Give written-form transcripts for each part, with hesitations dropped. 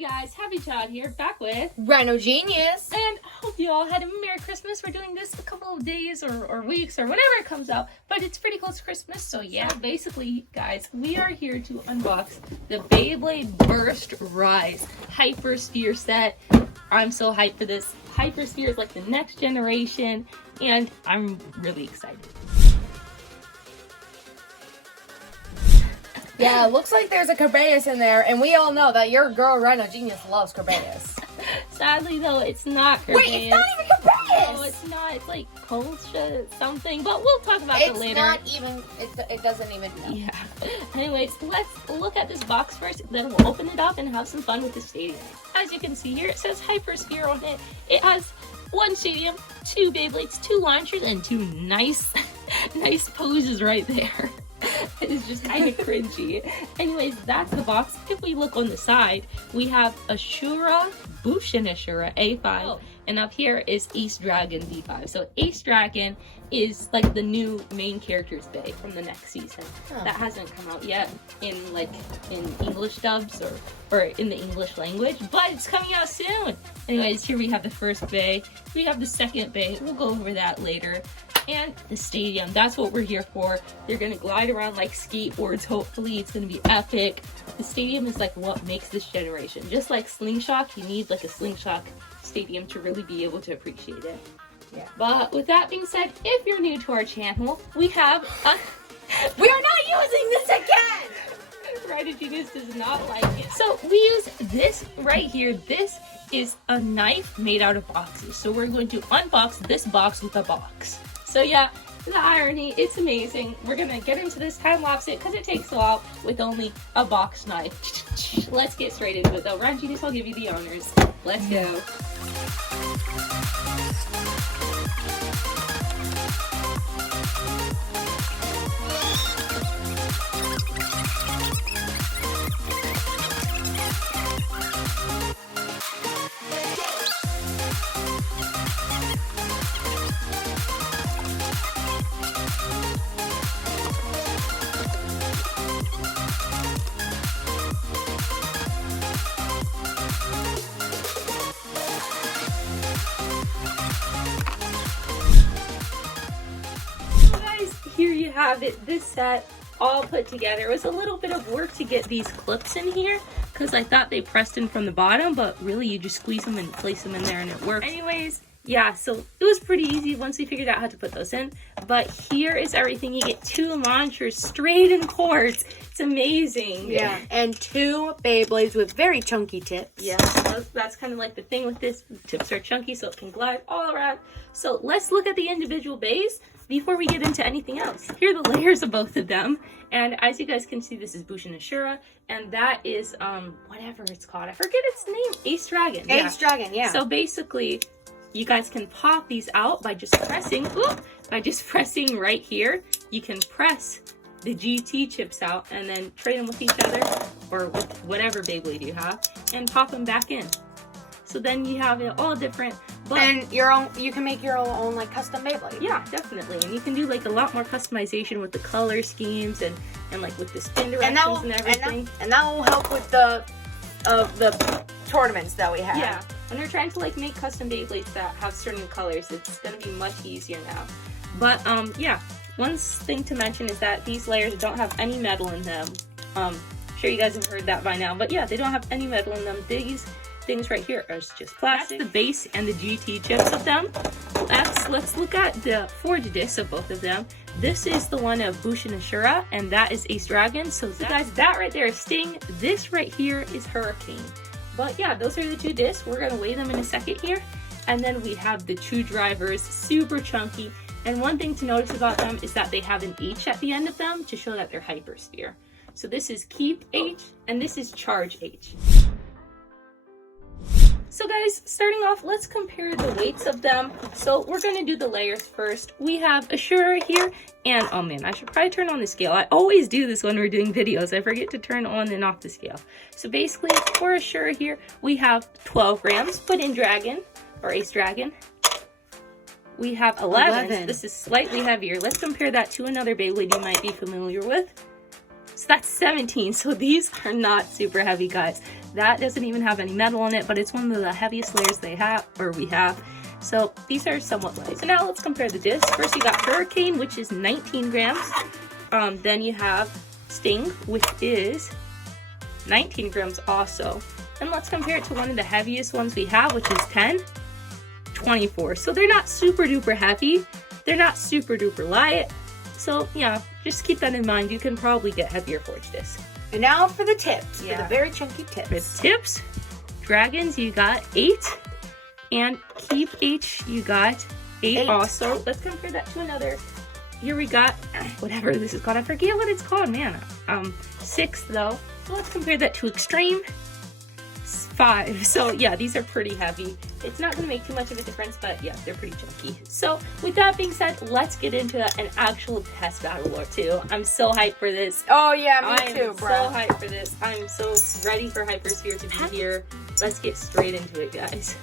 guys, Happy Child here, back with Rhino Genius. And I hope you all had a Merry Christmas. We're doing this a couple of days or weeks or whenever it comes out, but it's pretty close to Christmas, so yeah. So basically, guys, we are here to unbox the Beyblade Burst Rise HyPERSPHERE set. I'm so hyped for this. HyPERSPHERE is like the next generation, and I'm really excited. Yeah, it looks like there's a Cabeus in there, and we all know that your girl Rhino Genius loves Cabeus. Sadly, though, it's not Cabeus. Wait, it's not even Cabeus! No, it's not. It's like Colcha something, but we'll talk about it later. It's not even, it doesn't even know. Yeah. Anyways, let's look at this box first, then we'll open it up and have some fun with the stadium. As you can see here, it says HyPERSPHERE on it. It has one stadium, two Beyblades, two launchers, and two nice poses right there. It is just kind of cringy. Anyways, that's the box. If we look on the side, we have Ashura, Hpershere A5, and up here is Ace Dragon D5. So Ace Dragon is like the new main character's bay from the next season. That hasn't come out yet in English dubs or in the English language, but it's coming out soon. Anyways, here we have the first bay. We have the second bay. We'll go over that later. And the stadium, that's what we're here for. They're gonna glide around like skateboards. Hopefully it's gonna be epic. The stadium is like what makes this generation. Just like Slingshot, you need like a Slingshot stadium to really be able to appreciate it. Yeah. But with that being said, if you're new to our channel, we have we are not using this again! Rhino Genius does not like it. So we use this right here. This is a knife made out of boxes. So we're going to unbox this box with a box. So yeah, the irony, it's amazing. We're gonna get into this, time lapse it, because it takes a while with only a box knife. Let's get straight into it though. Rhino Genius, I'll give you the honors. Let's go. Here you have it, this set all put together. It was a little bit of work to get these clips in here because I thought they pressed in from the bottom, but really you just squeeze them and place them in there and it works. Anyways, yeah, so it was pretty easy once we figured out how to put those in. But here is everything. You get two launchers straight in quartz. It's amazing. Yeah, and two Beyblades with very chunky tips. Yeah, that's kind of like the thing with this. Tips are chunky so it can glide all around. So let's look at the individual bays before we get into anything else. Here are the layers of both of them. And as you guys can see, this is Hpershere, and that is, whatever it's called. I forget its name. Ace Dragon. Ace Dragon, yeah. So basically, you guys can pop these out by just pressing, right here. You can press the GT chips out and then trade them with each other or with whatever Beyblade you have and pop them back in. So then you have it all different. And your own, you can make your own like custom Beyblade. Yeah, definitely. And you can do like a lot more customization with the color schemes and like with the spin directions and everything. And that will help with the tournaments that we have. Yeah. When we're trying to like make custom Beyblades that have certain colors, it's gonna be much easier now. But yeah, one thing to mention is that these layers don't have any metal in them. Sure you guys have heard that by now, but yeah, they don't have any metal in them. These things right here are just plastic. That's the base and the GT chips of them. Let's look at the forged discs of both of them. This is the one of Hpershere, and that is Ace Dragon. So guys, that right there is Sting. This right here is Hurricane. But yeah, those are the two discs. We're gonna weigh them in a second here. And then we have the two drivers, super chunky. And one thing to notice about them is that they have an H at the end of them to show that they're HyPERSPHERE. So this is Keep H, and this is Charge H. So guys, starting off, let's compare the weights of them. So we're going to do the layers first. We have Hpershere here, and oh man, I should probably turn on the scale. I always do this when we're doing videos. I forget to turn on and off the scale. So basically, for Hpershere here, we have 12 grams, but in Dragon, or Ace Dragon, we have 11. This is slightly heavier. Let's compare that to another Beyblade you might be familiar with. So that's 17. So these are not super heavy, guys. That doesn't even have any metal on it, but it's one of the heaviest layers they have, or we have. So these are somewhat light. So now let's compare the discs. First you got Hurricane, which is 19 grams. Then you have Sting, which is 19 grams also. And let's compare it to one of the heaviest ones we have, which is 10, 24. So they're not super duper heavy. They're not super duper light. So yeah, just keep that in mind. You can probably get heavier forge discs. And now for the tips, Yeah. for the very chunky tips. For the tips, Dragons, you got 8. And Keep H, you got 8 also. Let's compare that to another. Here we got, whatever this is called. I forget what it's called, man. 6 though. So let's compare that to Extreme. 5. So yeah, these are pretty heavy. It's not going to make too much of a difference, but yeah, they're pretty chunky. So with that being said, let's get into an actual test battle or two. I'm so hyped for this. Oh yeah, me too, bro. I'm so hyped for this. I'm so ready for HyPERSPHERE to be here. Let's get straight into it, guys.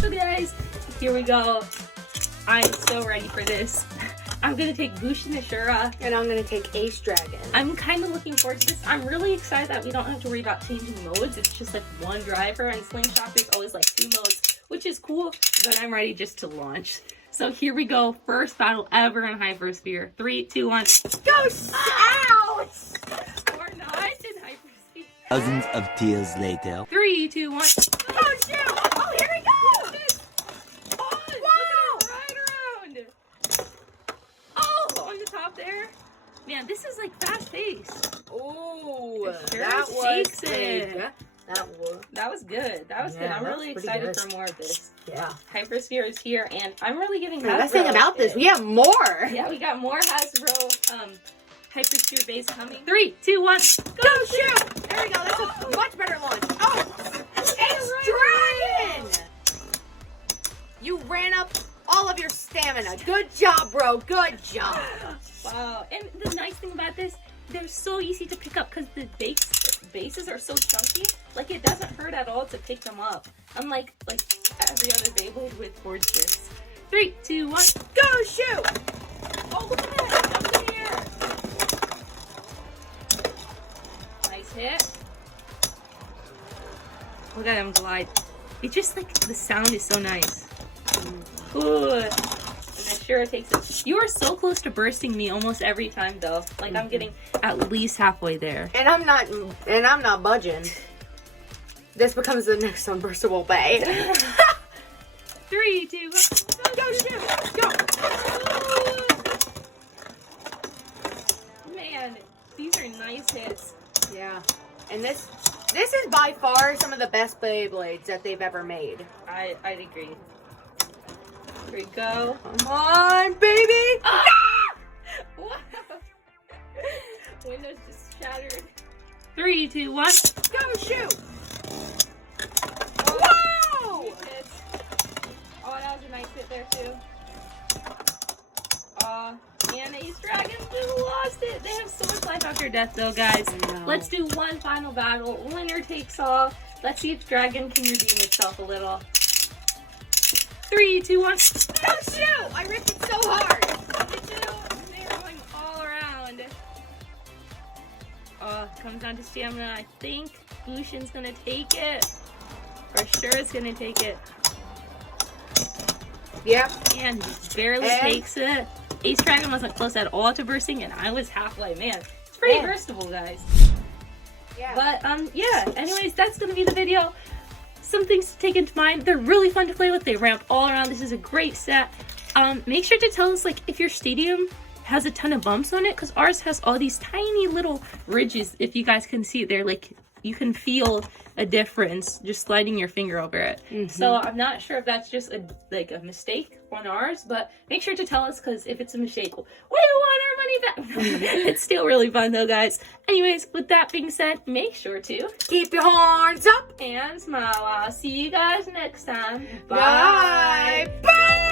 So guys, here we go. I'm so ready for this. I'm gonna take Hpershere. And I'm gonna take Ace Dragon. I'm kind of looking forward to this. I'm really excited that we don't have to worry about changing modes. It's just like one driver, and Slingshot there's always like 2 modes, which is cool, but I'm ready just to launch. So here we go. First battle ever in HyPERSPHERE. 3, 2, 1. Go! Ouch! We're not in HyPERSPHERE. Thousands of tears later. 3, 2, 1. Oh shoot! Oh, here we go! There, man, this is like fast paced. Oh, Sure that was takes big. it. That was good. That was good. Yeah, I'm that really was pretty excited good. for more of this. Yeah. HyPERSPHERE is here, and I'm really giving The best thing about this, we have more. Yeah, we got more Hasbro HyPERSPHERE base coming. 3, 2, 1, Go shoot! There we go. That's a much better launch. Oh, Ace Dragon! You ran up all of your stamina. Good job, bro. Good job. Wow. And the nice thing about this, they're so easy to pick up because the bases are so chunky. Like, it doesn't hurt at all to pick them up. Unlike every other Beyblade with forge discs. 3, 2, 1, Go shoot! oh, look at that! Jump in the air. Nice hit. Look at him glide. It just like the sound is so nice. Ooh. And then Shira takes it. You are so close to bursting me almost every time though. Like I'm getting at least halfway there. And I'm not budging. This becomes the next unburstable bay. 3, 2, 1. Go shoot! Go! Man, these are nice hits. Yeah. And this is by far some of the best Beyblades that they've ever made. I'd agree. Here we go. Come on, baby! Ah! Wow. Windows just shattered. 3, 2, 1. Go shoot! Oh, Whoa! nice hits. Oh, that was a nice hit there too. And Ace Dragon just lost it. They have so much life after death though, guys. Let's do one final battle. Winner takes all. Let's see if Dragon can redeem itself a little. 3, 2, 1. Go shoot! I ripped it so hard. They're going all around. Comes down to stamina. I think Lucian's gonna take it. For sure is gonna take it. Yep. And he barely takes it. Ace Dragon wasn't close at all to bursting, and I was halfway. Man, it's pretty burstable, guys. Yeah. But, yeah. Anyways, that's gonna be the video. Some things to take into mind. They're really fun to play with. They ramp all around. This is a great set. Make sure to tell us, like, if your stadium has a ton of bumps on it, because ours has all these tiny little ridges. If you guys can see it, they're like, you can feel a difference just sliding your finger over it. So I'm not sure if that's just a mistake on ours, but make sure to tell us, because if it's a mistake, we want our money back. It's still really fun though, guys. Anyways, with that being said, make sure to keep your horns up and smile. I'll see you guys next time. Bye. Bye.